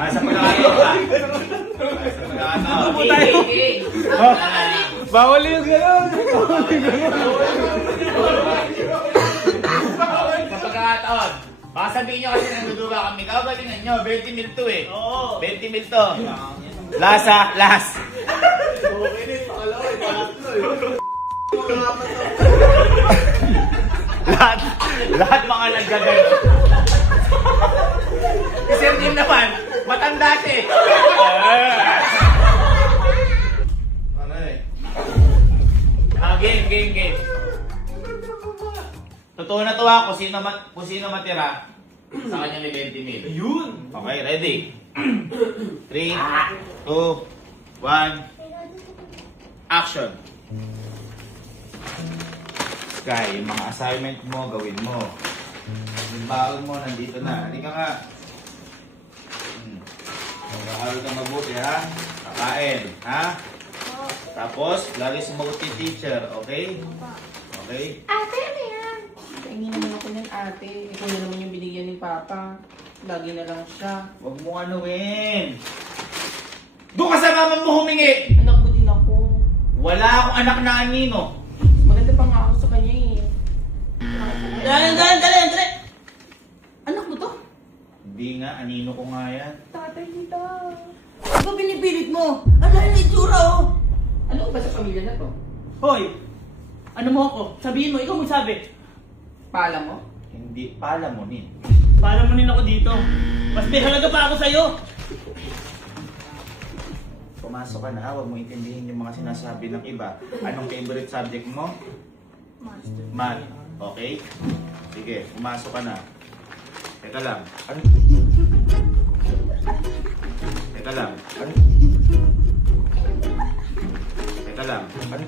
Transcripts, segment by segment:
Sa pagkakataon ba? Sa pagkakataon. Bawal yung gano'n. Sa pagkakataon. Baka sabihin nyo kasi nanduduga kami. Kagalingan nyo, 20 mil to eh. Oo. 20 mil to. Lasa, last. Okay din, pakalawa eh, pangatlo eh. Lahat mga nagagano. Si Sir Jim naman, matanda siya eh. Ano eh? Game. Totoo na to ha, kung sino matira, sa kanya may 20 mil. Ayun! Okay, ready? 3, 2, 1, action! Sky, yung mga assignment mo, gawin mo. Yung baon mo, nandito na. Halika nga. Mag-aaral ka mabuti, ha? Kakain, ha? Tapos, lagi sumagot yung teacher, okay? Okay? Ate, ano yan? Pahingi naman ako ng ate. Ikaw na naman yung binigyan ni Papa. Lagi na lang siya. Huwag mo anuin. Doon ka sa mama mo humingi! Anak ko din ako. Wala akong anak na anino. Maganda pa nga ako sa kanya eh. Dali! Anak mo to? Hindi nga, anino ko nga yan. Tatay nila. Ano ba binipilit mo? Ano yung itsura oh? Ano ba sa pamilya na to? Hoy! Ano mo ako? Sabihin mo, ikaw magsabi. Pala mo? Hindi, pala mo nin. Para mo rin ako dito. Mas may halaga pa ako sa'yo. Pumasok ka na, huwag mo intindihin yung mga sinasabi ng iba. Anong favorite subject mo? Math. Okay? Sige, pumasok ka na. Teka lang. Ano? Teka lang. Ano? Teka lang. Ano?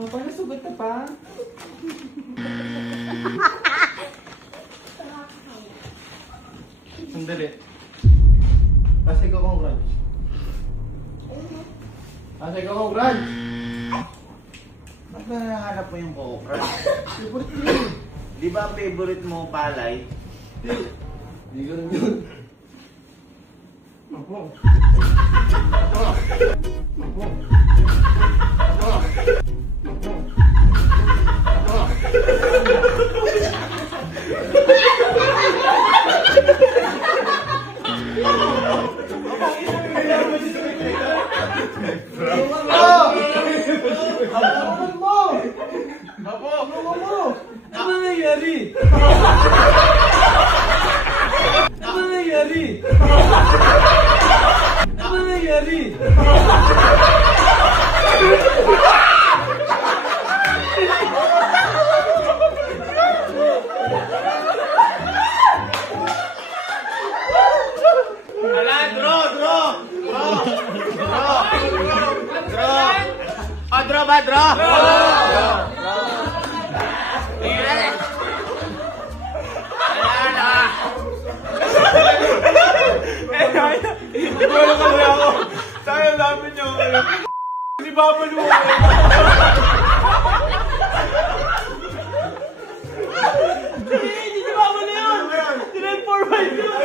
Papa, nasugot na pa? Sandali. Kasi ko kong ranch. Kasi ko kong ranch. Ba't ba nahanap mo yung Coco Crunch? Favorite ko yun. Di ba ang favorite mo palay? Hindi ko rin yun. Ako. Ano nangyari? Ano nangyari? Ano nangyari? Ala, draw! Oh, draw ba? Draw! Wala ka na ako. Sayang namin yung si Papa Lu. Hindi si Papa na yun! Direct 4-5 yun!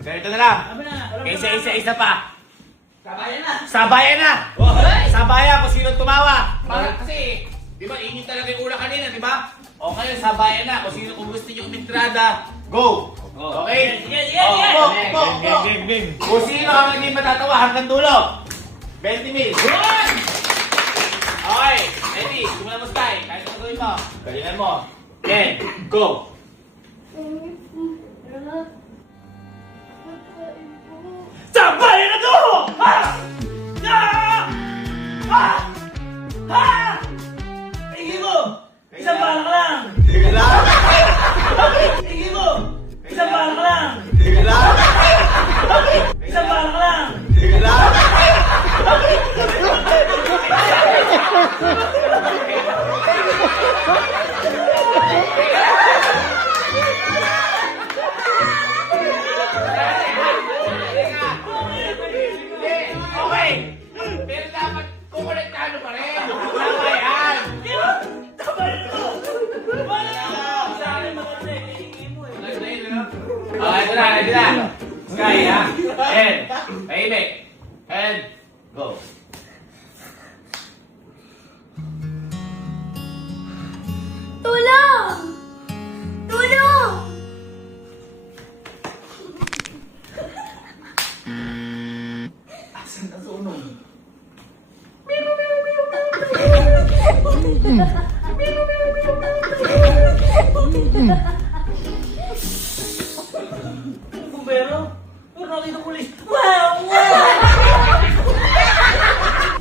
Ganito na lang. Isa pa. Sabayan na! Sabayan kung sino tumawa. Para kasi, di ba, inyo talaga yung una kanina, di ba? O kayo, sabayan na. Kung sino kung gusto nyo umintrada, go! Okay? Game. Kung sino ang hindi matatawa hanggang dulo. 20 mil. Okay, ready? Simula mo style. Kahit ano gawin mo. Galingan mo. Okay, go! Sabayan na to! Ha! Tingin mo! Isang balak lang! Teka lang! Tingin mo! Isang balak lang! Teka lang! Isang balak lang! Teka lang! Okay! Pero dapat kumonektahan pa rin! Tama yan! Sabayan ready na. Sky, ha? And, tahimik. And, go. Tulong! Tulong! Asan na sunog? Bumbero? Pero nakita ko ulit. Wow! Wow!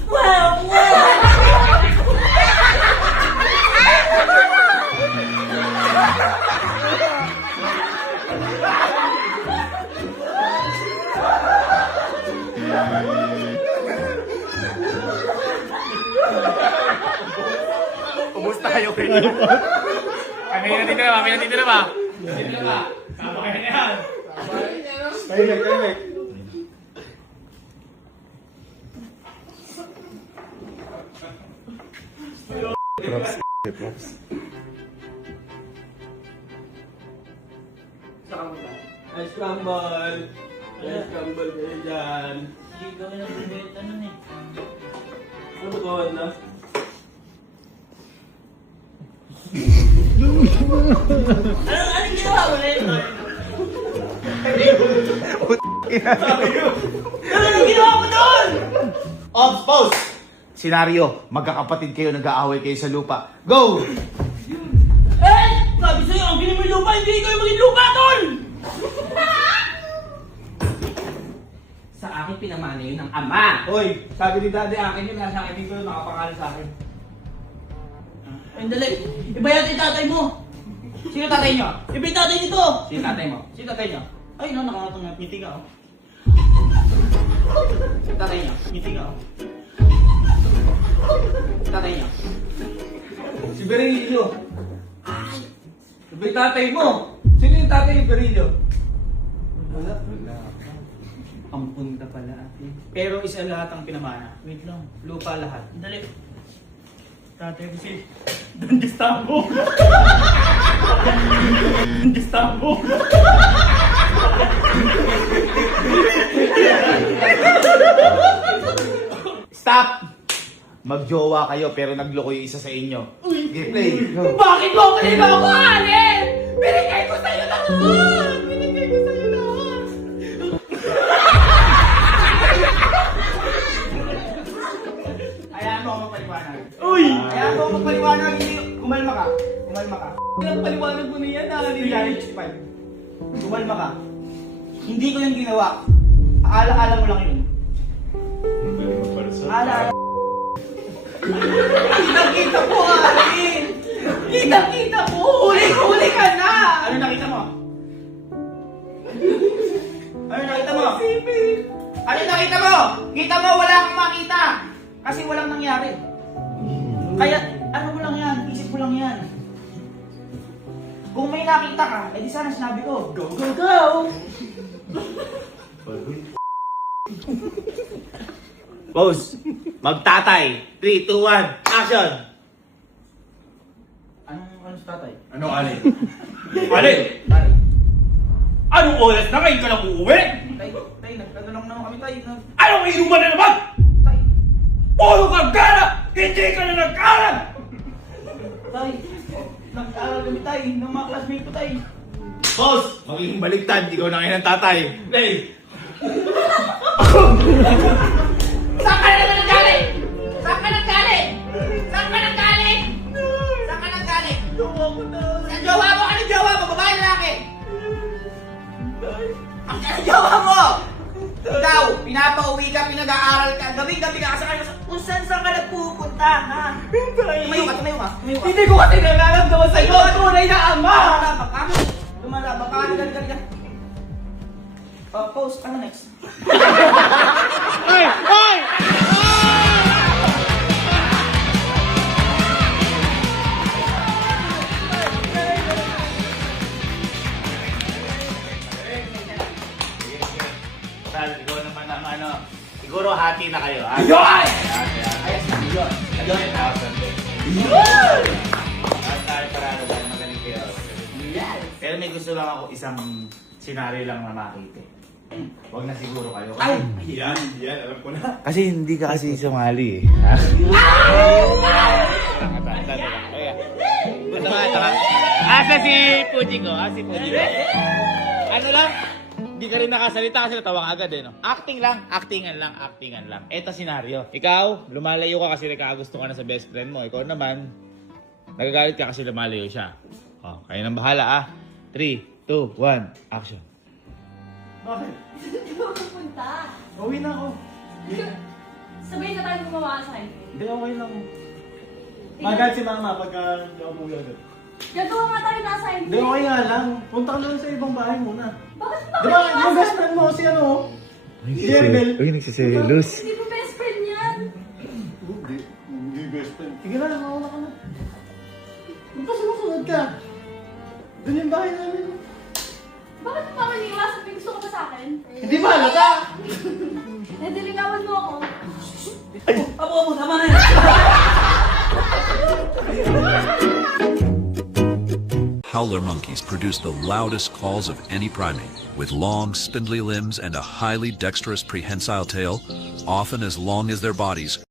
Wow! Wow! Kumusta kayo kayo? Kami nandito na ba? Kami nandito na ba? Nandito na ba? Tama kayo na yan. Tahimik. Ice crumble. Ice crumble kayo dyan. Hindi kami nagbibenta nun eh. Ano ba ito, na? Anong ginawa mo na yun? Anong ginawa mo doon? Ops, pause! Senaryo, magkakapatid kayo, nag-aaway kayo sa lupa. Go! Eh! Sabi sa'yo, ang ginawa mo yung lupa, hindi kayo maging lupa doon! Sa akin pinamana yun ng ama. Hoy, sabi ni daddy akin yun, nasa akin dito nakapangalan sa akin. Ay, dali. Iba yata yung tatay mo. Sino tatay nyo? Iba yung tatay nito. Sino tatay mo? Sino tatay niya? Ay, no, nakangatong nga. Ngiti ka, oh. Sino tatay nyo? Ngiti ka, oh. Sino tatay nyo? Si Berilio. Iba yung tatay mo. Sino yung tatay ni Berilio? Wala. Ampun ka pala ate. Pero isa lahat ang pinamana. Wait lang. Lupa lahat. Dali. Tatay ko si Don Gestapo. Don Gestapo. Stop! Magjowa kayo pero nagloko yung isa sa inyo. Okay, play. Go. Bakit mo ako niloko, Alin? Binigay ko sa'yo lahat! Binigay ko sa'yo lahat! Hayaan mo ako magpaliwanag. Uy! Hayaan mo ako magpaliwanag. Hindi, kumalma ka. Kumalma ka. Ang paliwanag mo na yan, Alin. 365. Kumalma ka. Hindi ko yung ginawa. Aala-ala mo lang yun. Aala-ala. Kitang-kita mo, Alin! Kitang-kita mo! Huli ka na! Ano nakita mo? Ano nakita mo? Ano nakita mo? Kita mo, wala kang makita. Kasi walang nangyari. Kaya, ano mo lang yan? Isip mo lang yan. Kung may nakita ka, edi sana sinabi ko. Go, go, go! Pose. Magtatay. 3, 2, 1, action! Ano sa tatay? Ano, Ali? Alin? Tay, Anong oras na ngayon ka lang uuwi? nagtatanong naman kami tay. Anong inuman na naman? Tay, Puro kang gana! Hindi ka na nag-aral! tay. Nag-aaral kami tay, ng mga classmate ko tay. Boss! Magiging baliktad, ikaw na ngayon ang tatay. Play! Saan ka na naman nanggaling? Saan ka nanggaling? Saan ka nanggaling? Saan ka nanggaling? Ang jowa mo? Ano jowa mo? Babae lalaki? Ang ano jowa mo? Ikaw, pinapauwi ka, pinag-aaral ka, gabing-gabi ka sa kanya. Kung saan ka nagpupunta, ha? Tumayo ka, tumayo ka. Tumayo ka. Hindi ko kasi nararamdaman sa'yo ang tunay na ama! Lumalabak ka. Lumalabak ka. Halika. Pause. Ano next? Tal, ikaw naman ang ano. Siguro hati na kayo. Hati. Yun! Ayos na. Yun. Ayun. Tayo parado dahil magaling kayo. Pero may gusto lang ako isang Senaryo lang na makita. Huwag na siguro kayo. Yan, alam ko na. Kasi hindi ka kasi sumali eh. Asa si Puji ko? Si Puji ko. Ano lang? Hindi ka rin nakasalita kasi natawang agad eh, no? Actingan lang. Eto senaryo. Ikaw, lumalayo ka kasi nagkakagusto ka na sa best friend mo. Ikaw naman, nagagalit ka kasi lumalayo siya. Oh, kayo nang bahala ah. 3, 2, 1, action. Bakit? Hindi mo pupunta. Uwi na ako. Sabay na tayo gumawa sa akin. Hindi, okay lang. Magat si mama pagka naupo doon. Gagawa nga tayo na assignment. Hindi, okay nga lang. Punta ka lang sa ibang bahay muna. Bakit Di ba, yung best friend mo, si ano? Si Jermel. Uy, nagsiselos. Hindi mo best friend yan. Hindi best friend. Sige na, mauna ka na. Ba't pa sumusunod ka? Doon yung bahay namin. Bakit mo pa maniwasan? May gusto ka ba sa akin? Hindi ba halata? Nadilingawan mo ako. Abo, tama na yan. Howler monkeys produce the loudest calls of any primate, with long, spindly limbs and a highly dexterous prehensile tail, often as long as their bodies.